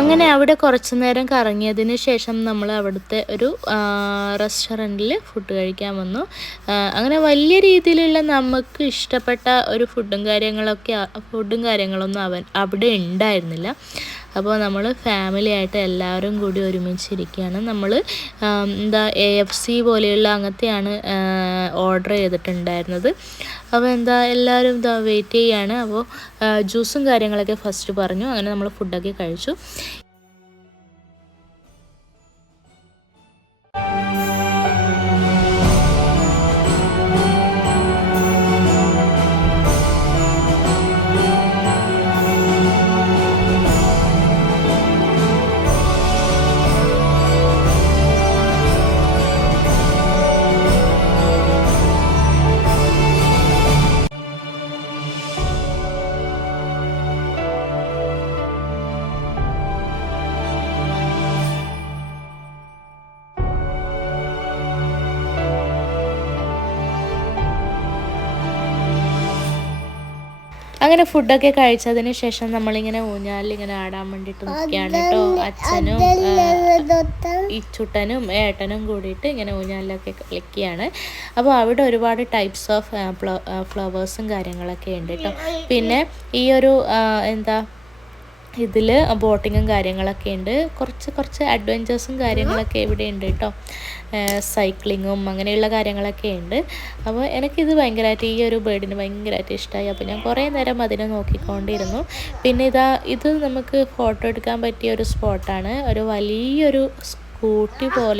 അങ്ങനെ അവിടെ കുറച്ച് നേരം കറങ്ങിയതിന് ശേഷം നമ്മൾ അവിടുത്തെ ഒരു റെസ്റ്റോറൻറ്റിൽ ഫുഡ് കഴിക്കാൻ വന്നു. അങ്ങനെ വലിയ രീതിയിലുള്ള നമുക്ക് ഇഷ്ടപ്പെട്ട ഒരു ഫുഡും കാര്യങ്ങളൊന്നും അവിടെ ഉണ്ടായിരുന്നില്ല. അപ്പോൾ നമ്മൾ ഫാമിലി ആയിട്ട് എല്ലാവരും കൂടി ഒരുമിച്ചിരിക്കുകയാണ്. നമ്മൾ AFC പോലെയുള്ള അങ്ങനത്തെയാണ് ഓർഡർ ചെയ്തിട്ടുണ്ടായിരുന്നത്. അപ്പോൾ എല്ലാവരും വെയിറ്റ് ചെയ്യാണ്. അപ്പോൾ ജ്യൂസും കാര്യങ്ങളൊക്കെ ഫസ്റ്റ് പറഞ്ഞു. അങ്ങനെ നമ്മൾ ഫുഡൊക്കെ കഴിച്ചു. അങ്ങനെ ഫുഡൊക്കെ കഴിച്ചതിന് ശേഷം നമ്മളിങ്ങനെ ഊഞ്ഞാലിങ്ങനെ ആടാൻ വേണ്ടിയിട്ട് നിൽക്കുകയാണ് കേട്ടോ. അച്ഛനും ഇച്ചുട്ടനും ഏട്ടനും കൂടിയിട്ട് ഇങ്ങനെ ഊഞ്ഞാലിലൊക്കെ കളിക്കുകയാണ്. അപ്പോൾ അവിടെ ഒരുപാട് ടൈപ്സ് ഓഫ് ഫ്ലവേഴ്സും കാര്യങ്ങളൊക്കെ ഉണ്ട് കേട്ടോ. പിന്നെ ഈ ഒരു ഇതിൽ ബോട്ടിങ്ങും കാര്യങ്ങളൊക്കെ ഉണ്ട്. കുറച്ച് അഡ്വഞ്ചേഴ്സും കാര്യങ്ങളൊക്കെ ഇവിടെ ഉണ്ട് കേട്ടോ. സൈക്ലിങ്ങും അങ്ങനെയുള്ള കാര്യങ്ങളൊക്കെ ഉണ്ട്. അപ്പോൾ എനിക്കിത് ഭയങ്കരമായിട്ട് ഈ ഒരു ബേർഡിന് ഭയങ്കരമായിട്ട് ഇഷ്ടമായി. അപ്പോൾ ഞാൻ കുറേ നേരം അതിനെ നോക്കിക്കൊണ്ടിരുന്നു. പിന്നെ ഇത് നമുക്ക് ഫോട്ടോ എടുക്കാൻ പറ്റിയ ഒരു സ്പോട്ടാണ്. ഒരു വലിയൊരു സ്കൂട്ടി പോലെ